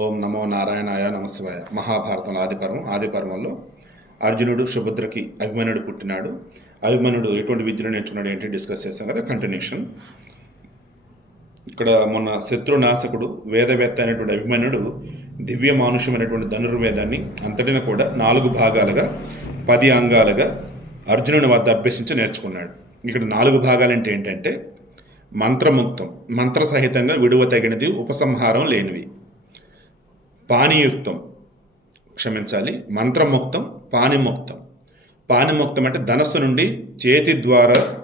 ఓం నమో నారాయణాయ నమశివాయ. మహాభారతంలో ఆదిపర్వం ఆదిపర్వంలో అర్జునుడు సుభద్రకి అభిమన్యుడు పుట్టినాడు. అభిమన్యుడు ఎటువంటి విద్యను నేర్చుకున్నాడు ఏంటి డిస్కస్ చేస్తాం కదా కంటిన్యూషన్ ఇక్కడ మొన్న శత్రునాశకుడు వేదవేత్త అనేటువంటి అభిమన్యుడు దివ్య మానుషమైనటువంటి ధనుర్వేదాన్ని అంతటిని కూడా నాలుగు భాగాలుగా పది అంగాలుగా అర్జునుని వద్ద అభ్యసించి నేర్చుకున్నాడు. ఇక్కడ నాలుగు భాగాలు ఏంటంటే మంత్రముక్తం మంత్రసహితంగా విడువ తగినది ఉపసంహారం లేనివి. పానీయుక్తం. క్షమించాలి. మంత్రముక్తం పానిముక్తం. పానిముక్తం అంటే ధనస్సు నుండి చేతి ద్వారా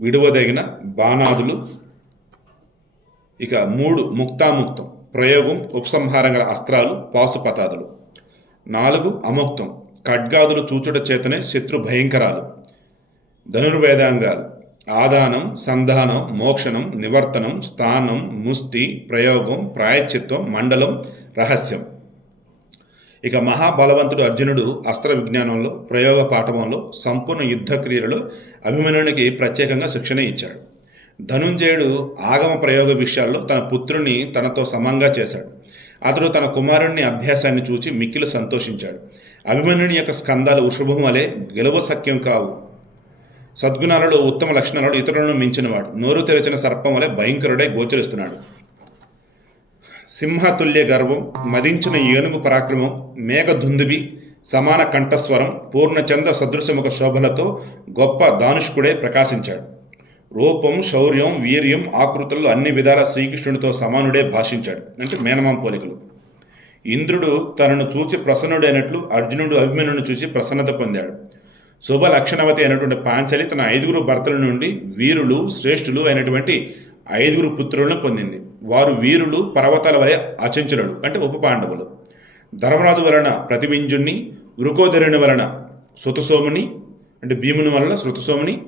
విడువదగిన బాణాదులు. ఇక మూడు ముక్తాముక్తం. ప్రయోగం ఉపసంహారం గల అస్త్రాలు పాశుపతాదులు. నాలుగు అముక్తం. ఖడ్గాదులు చూచుట చేతనే శత్రు భయంకరాలు. ధనుర్వేదాంగాలు. ఆదానం సంధానం మోక్షణం నివర్తనం స్థానం ముస్తి ప్రయోగం ప్రాయశ్చిత్వం మండలం రహస్యం. ఇక మహాబలవంతుడు అర్జునుడు అస్త్ర విజ్ఞానంలో ప్రయోగ పాఠవంలో సంపూర్ణ యుద్ధ క్రియలలో అభిమన్యునికి ప్రత్యేకంగా శిక్షణ ఇచ్చాడు. ధనుంజయుడు ఆగమ ప్రయోగ విషయాల్లో తన పుత్రుని తనతో సమంగా చేశాడు. అతడు తన కుమారుణ్ణి అభ్యాసాన్ని చూచి మిక్కిలు సంతోషించాడు. అభిమన్యుని యొక్క స్కందాలు వృషభం వలె గెలువ సఖ్యం కావు. సద్గుణాలలో ఉత్తమ లక్షణాలు ఇతరులను మించినవాడు. నోరు తెరిచిన సర్పం వలె భయంకరుడై గోచరిస్తున్నాడు. సింహతుల్య గర్వం మదించిన ఏనుగు పరాక్రమం మేఘధుందుబి సమాన కంఠస్వరం పూర్ణచంద్ర సదృశముఖ శోభలతో గొప్ప దానుష్కుడే ప్రకాశించాడు. రూపం శౌర్యం వీర్యం ఆకృతుల్లో అన్ని విధాల శ్రీకృష్ణుడితో సమానుడే భాషించాడు. అంటే మేనమాం పోలికలు. ఇంద్రుడు తనను చూసి ప్రసన్నుడైనట్లు అర్జునుడు అభిమన్యుని చూసి ప్రసన్నత పొందాడు. శుభ లక్షణవతి అయినటువంటి పాంచలి తన ఐదుగురు భర్తల నుండి వీరులు శ్రేష్ఠులు అయినటువంటి ఐదుగురు పుత్రులను పొందింది. వారు వీరులు పర్వతాల వలె అచంచలుడు అంటే ఉప పాండవులు. ధర్మరాజు వలన ప్రతిబింజుణ్ణి వృకోధరుని వలన శృతసోముని అంటే భీముని వలన శృతసోముని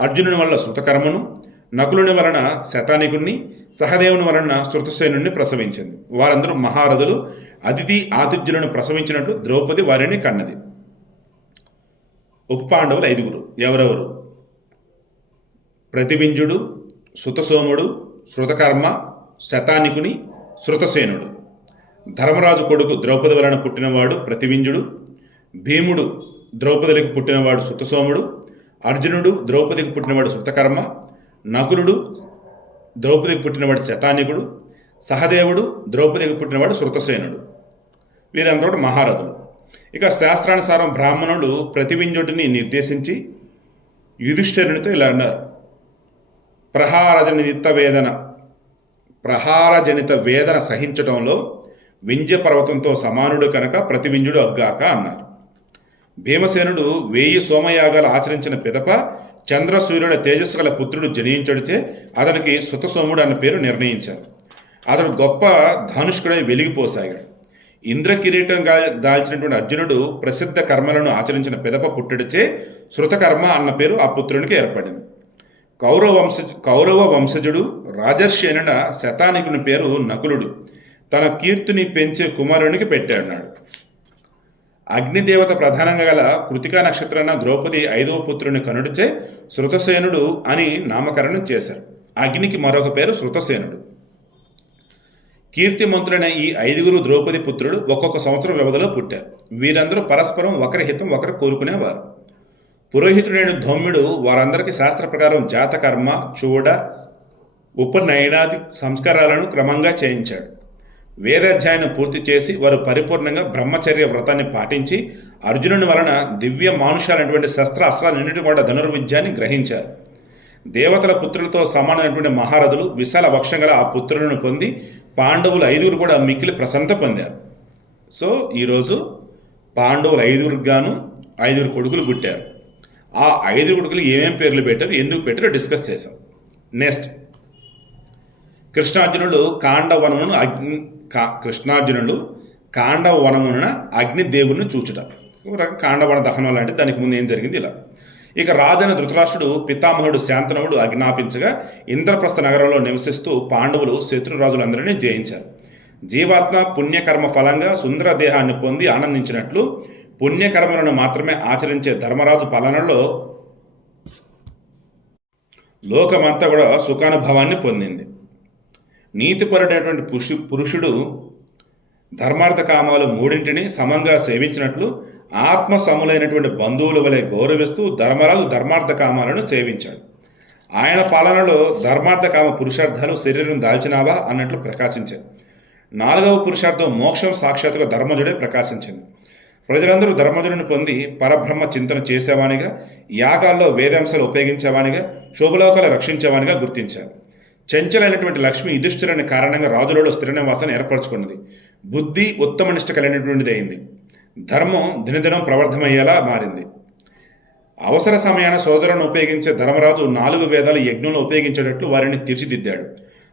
అర్జునుని వల్ల శృతకర్మను నకులుని వలన శతానికుణ్ణి సహదేవుని వలన శృతసేనుని ప్రసవించింది. వారందరూ మహారథులు అతిథి ఆతిథ్యులను ప్రసవించినట్లు ద్రౌపది వారిని కన్నది. ఉప పాండవులు ఐదుగురు. ఎవరెవరు? ప్రతిబింజుడు సుతసోముడు శృతకర్మ శతానికుని శృతసేనుడు. ధర్మరాజు కొడుకు ద్రౌపది వలన పుట్టినవాడు ప్రతిబింజుడు భీముడు ద్రౌపదికి పుట్టినవాడు సుతసోముడు అర్జునుడు ద్రౌపదికి పుట్టినవాడు శృతకర్మ నకులుడు ద్రౌపదికి పుట్టినవాడు శతానికుడు సహదేవుడు ద్రౌపదికి పుట్టినవాడు శృతసేనుడు. వీరంతా కూడా మహారథులు. ఇక శాస్త్రానుసారం బ్రాహ్మణుడు ప్రతిబింజుడిని నిర్దేశించి యుధిష్ఠిరునితో ఇలా అన్నారు. ప్రహారజనిత వేదన. ప్రహారజనిత వేదన సహించటంలో వింధ్య పర్వతంతో సమానుడు కనుక ప్రతివింజుడు అగ్గాక అన్నారు. భీమసేనుడు వేయి సోమయాగాలు ఆచరించిన పిదప చంద్రసూర్యుడు తేజస్సు గల పుత్రుడు జనించడితే అతనికి సుతసోముడు అన్న పేరు నిర్ణయించారు. అతడు గొప్ప ధనుష్కుడై వెలిగిపోసాగాడు. ఇంద్రకిరీటం దాల్చినటువంటి అర్జునుడు ప్రసిద్ధ కర్మలను ఆచరించిన పిదప పుట్టుడిచే శృతకర్మ అన్న పేరు ఆ పుత్రునికి ఏర్పడింది. కౌరవ వంశ కౌరవ వంశజుడు రాజర్షి అయిన శతానికుని పేరు నకులుడు. తన కీర్తిని పెంచే కుమారునికి పెట్టాడు అగ్నిదేవత ప్రధానంగా గల కృతికా నక్షత్రాన ద్రౌపది ఐదవ పుత్రుని కనుడిచే శృతసేనుడు అని నామకరణం చేశారు. అగ్నికి మరొక పేరు శృతసేనుడు. కీర్తిమంతులైన ఈ ఐదుగురు ద్రౌపది పుత్రుడు ఒక్కొక్క సంవత్సరం వ్యవధిలో పుట్టారు. వీరందరూ పరస్పరం ఒకరి హితం ఒకరు కోరుకునేవారు. పురోహితుడైన ధౌమ్యుడు వారందరికీ శాస్త్ర ప్రకారం జాతకర్మ చూడ ఉపనయనాది సంస్కారాలను క్రమంగా చేయించాడు. వేదాధ్యాయనం పూర్తి చేసి వారు పరిపూర్ణంగా బ్రహ్మచర్య వ్రతాన్ని పాటించి అర్జునుని వలన దివ్య మానుషాలైనటువంటి శస్త్ర అస్త్రాలన్నింటి కూడా ధనుర్విద్యాన్ని గ్రహించారు. దేవతల పుత్రులతో సమానమైనటువంటి మహారథులు విశాల వక్షం గల ఆ పుత్రులను పొంది పాండవులు ఐదుగురు కూడా మిక్కిలి ప్రసన్నత పొందారు. సో ఈరోజు పాండవులు ఐదుగురికి గాను ఐదుగురు కొడుకులు పుట్టారు. ఆ ఐదుగురు కొడుకులు ఏమేం పేర్లు పెట్టారు ఎందుకు పెట్టారో డిస్కస్ చేశాం. నెక్స్ట్ కృష్ణార్జునుడు కాండవనమును అగ్ని కా కృష్ణార్జునుడు కాండవనమున అగ్నిదేవుని చూచుట. కాండవన దహనం లాంటి దానికి ముందు ఏం జరిగింది ఇలా. ఇక రాజైన ధృతరాష్ట్రుడు పితామహుడు శాంతనవుడు ఆజ్ఞాపించగా ఇంద్రప్రస్థ నగరంలో నివసిస్తూ పాండవులు శత్రురాజులందరినీ జయించారు. జీవాత్మ పుణ్యకర్మ ఫలంగా సుందర దేహాన్ని పొంది ఆనందించినట్లు పుణ్యకర్మలను మాత్రమే ఆచరించే ధర్మరాజు పాలనలో లోకమంతా కూడా సుఖానుభవాన్ని పొందింది. నీతిపరుడైనటువంటి పురుషు పురుషుడు ధర్మార్థ కామాలు మూడింటిని సమంగా సేవించినట్లు ఆత్మ సములైనటువంటి బంధువుల వలె గౌరవిస్తూ ధర్మరాజు ధర్మార్థ కామాలను సేవించాడు. ఆయన పాలనలో ధర్మార్థ కామ పురుషార్థాలు శరీరం దాల్చినావా అన్నట్లు ప్రకాశించాయి నాలుగవ పురుషార్థం మోక్షం సాక్షాత్తుగా ధర్మజుడే ప్రకాశించింది. ప్రజలందరూ ధర్మజుడిని పొంది పరబ్రహ్మ చింతన చేసేవానిగా యాగాల్లో వేదాంశాలు ఉపయోగించేవానిగా శుభలోకాలు రక్షించేవానిగా గుర్తించారు. చంచలైనటువంటి లక్ష్మి యుధిష్ఠిరుని కారణంగా రాజులలో స్థిర నివాసాన్ని ఏర్పరచుకున్నది. బుద్ధి ఉత్తమ నిష్ట కలిగినటువంటిది అయింది ధర్మం దినదినం ప్రవర్ధమయ్యేలా మారింది. అవసర సమయాన సోదరులను ఉపయోగించే ధర్మరాజు నాలుగు వేదాలు యజ్ఞంలో ఉపయోగించేటట్లు వారిని తీర్చిదిద్దాడు.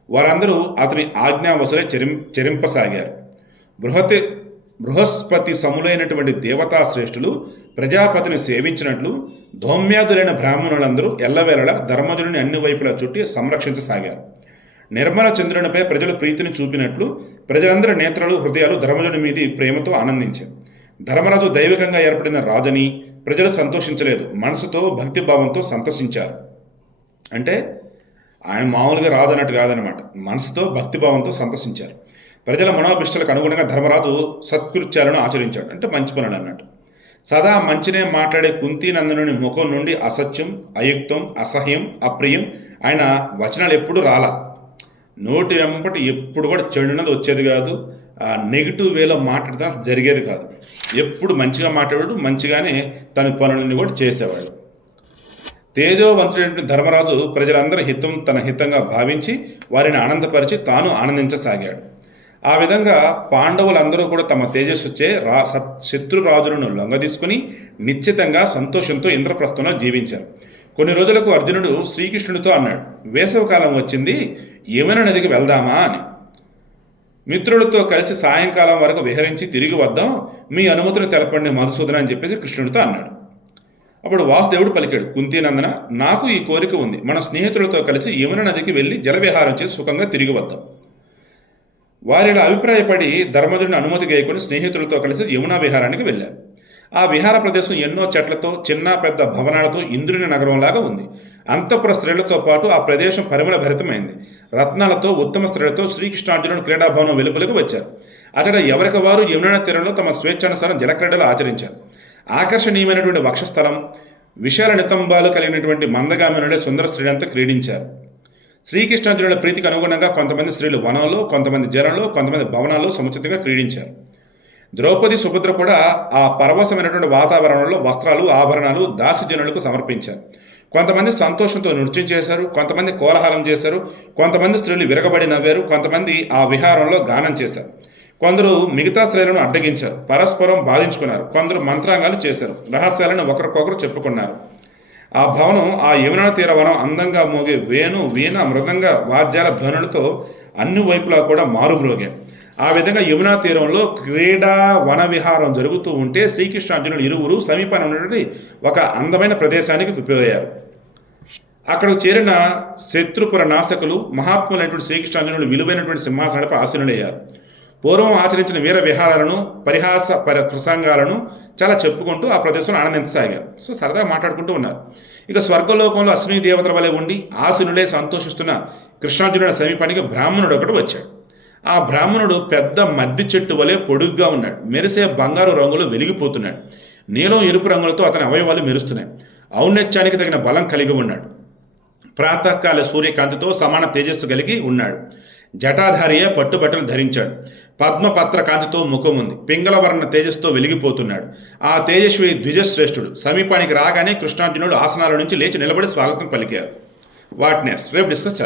వారందరూ అతని ఆజ్ఞావసులే చెరిం చెరింపసాగారు. బృహతి బృహస్పతి సములైనటువంటి దేవతా శ్రేష్ఠులు ప్రజాపతిని సేవించినట్లు ధౌమ్యాదులైన బ్రాహ్మణులందరూ ఎల్లవేళలా ధర్మజుడిని అన్ని వైపులా చుట్టి సంరక్షించసాగారు. నిర్మల చంద్రునిపై ప్రజలు ప్రీతిని చూపినట్లు ప్రజలందరి నేత్రాలు హృదయాలు ధర్మజుని మీది ప్రేమతో ఆనందించారు ధర్మరాజు దైవికంగా ఏర్పడిన రాజని ప్రజలు సంతోషించలేదు. మనసుతో భక్తిభావంతో సంతోషించారు. అంటే ఆయన మామూలుగా రాజు అన్నట్టు కాదనమాట మనసుతో భక్తిభావంతో సంతోషించారు. ప్రజల మనోభిష్టలకు అనుగుణంగా ధర్మరాజు సత్కృత్యాలను ఆచరించాడు. అంటే మంచి పనులు అన్నట్టు. సదా మంచినే మాట్లాడే కుంతీనందనుని ముఖం నుండి అసత్యం అయుక్తం అసహ్యం అప్రియం ఆయన వచనాలు ఎప్పుడు రాలా. నోటి వెంపటి ఎప్పుడు కూడా చెడునది వచ్చేది కాదు. నెగిటివ్ వేలో మాట్లాడితే అసలు జరిగేది కాదు. ఎప్పుడు మంచిగా మాట్లాడాడు మంచిగానే తన పనులన్నీ కూడా చేసేవాడు. తేజోవంతుడైన ధర్మరాజు ప్రజలందరి హితం తన హితంగా భావించి వారిని ఆనందపరిచి తాను ఆనందించసాగాడు. ఆ విధంగా పాండవులందరూ కూడా తమ తేజస్సుచ్చే రా సత్ శత్రురాజులను లొంగదీసుకుని నిశ్చితంగా సంతోషంతో ఇంద్రప్రస్థంలో జీవించారు. కొన్ని రోజులకు అర్జునుడు శ్రీకృష్ణుడితో అన్నాడు వేసవకాలం వచ్చింది యమున నదికి వెళ్దామా? అని. మిత్రులతో కలిసి సాయంకాలం వరకు విహరించి తిరిగి వద్దాం మీ అనుమతిని తెలపండి మధుసూదన అని చెప్పేసి కృష్ణుడితో అన్నాడు. అప్పుడు వాసుదేవుడు పలికాడు కుంతీనందన నాకు ఈ కోరిక ఉంది. మన స్నేహితులతో కలిసి యమున నదికి వెళ్ళి జలవిహారం చేసి సుఖంగా తిరిగి వద్దాం. వారిలో అభిప్రాయపడి ధర్మజుడిని అనుమతి గేయకుని స్నేహితులతో కలిసి యమునా విహారానికి వెళ్ళారు. ఆ విహార ప్రదేశం ఎన్నో చెట్లతో చిన్న పెద్ద భవనాలతో ఇంద్రుని నగరంలాగా ఉంది. అంతఃపుర స్త్రీలతో పాటు ఆ ప్రదేశం పరిమళ భరితమైంది. రత్నాలతో ఉత్తమ స్త్రీలతో శ్రీకృష్ణార్జునుడు క్రీడాభవనం వెలుపలకు వచ్చారు. అతడ ఎవరికి వారు యమునా తీరంలో తమ స్వేచ్ఛానుసారం జలక్రీడలు ఆచరించారు. ఆకర్షణీయమైనటువంటి వక్షస్థలం విశాల నితంబాలు కలిగినటువంటి మందగామినుడే సుందర స్త్రీలంతా క్రీడించారు. శ్రీకృష్ణార్జునుల ప్రీతికి అనుగుణంగా కొంతమంది స్త్రీలు వనంలో కొంతమంది జలంలో కొంతమంది భవనాల్లో సముచితంగా క్రీడించారు. ద్రౌపది సుభద్ర కూడా ఆ పరవశమైనటువంటి వాతావరణంలో వస్త్రాలు ఆభరణాలు దాసిజనులకు సమర్పించారు. కొంతమంది సంతోషంతో నృత్యం చేశారు కొంతమంది కోలాహలం చేశారు కొంతమంది స్త్రీలు విరగబడి నవ్వారు కొంతమంది ఆ విహారంలో గానం చేశారు. కొందరు మిగతా స్త్రీలను అడ్డగించారు పరస్పరం బాధించుకున్నారు కొందరు మంత్రాంగాలు చేశారు రహస్యాలను ఒకరికొకరు చెప్పుకున్నారు. ఆ భవనం ఆ యమునా తీరవనం అందంగా మోగే వేణు వీణ మృదంగ వాద్యాల ధ్వనులతో అన్ని వైపులా కూడా మారుమ్రోగాయి. ఆ విధంగా యమునా తీరంలో క్రీడా వన విహారం జరుగుతూ ఉంటే శ్రీకృష్ణార్జునుడు ఇరువురు సమీపాన ఉన్నటువంటి ఒక అందమైన ప్రదేశానికి విపోయారు అక్కడకు చేరిన శత్రుపుర నాశకులు మహాత్ములైనటువంటి శ్రీకృష్ణార్జునుడు విలువైనటువంటి సింహాసనాలపై ఆసీనులయ్యారు. పూర్వం ఆచరించిన వీర విహారాలను పరిహాస పర ప్రసంగాలను చాలా చెప్పుకుంటూ ఆ ప్రదేశంలో ఆనందించసాగారు. సో సరదాగా మాట్లాడుకుంటూ ఉన్నారు. ఇక స్వర్గలోకంలో అశ్విని దేవతల వలె ఉండి ఆశనులే సంతోషిస్తున్న కృష్ణార్జునుడి సమీపానికి బ్రాహ్మణుడు ఒకటి వచ్చాడు. ఆ బ్రాహ్మణుడు పెద్ద మద్ది చెట్టు వలె పొడుగ్గా ఉన్నాడు. మెరిసే బంగారు రంగులో వెలిగిపోతున్నాడు నీలం ఎరుపు రంగులతో అతని అవయవాలు మెరుస్తున్నాయి. ఔన్నత్యానికి తగిన బలం కలిగి ఉన్నాడు. ప్రాతకాల సూర్యకాంతితో సమాన తేజస్సు కలిగి ఉన్నాడు. జటాధారియ పట్టుబట్టలు ధరించాడు. పద్మపత్ర కాంతితో ముఖం ఉంది. పింగళవర్ణ తేజస్తో వెలిగిపోతున్నాడు. ఆ తేజస్వి ద్విజశ్రేష్ఠుడు. సమీపానికి రాగానే కృష్ణార్జునుడు ఆసనాల నుంచి లేచి నిలబడి స్వాగతం పలికారు. వాట్నెస్ రేపు డిస్కస్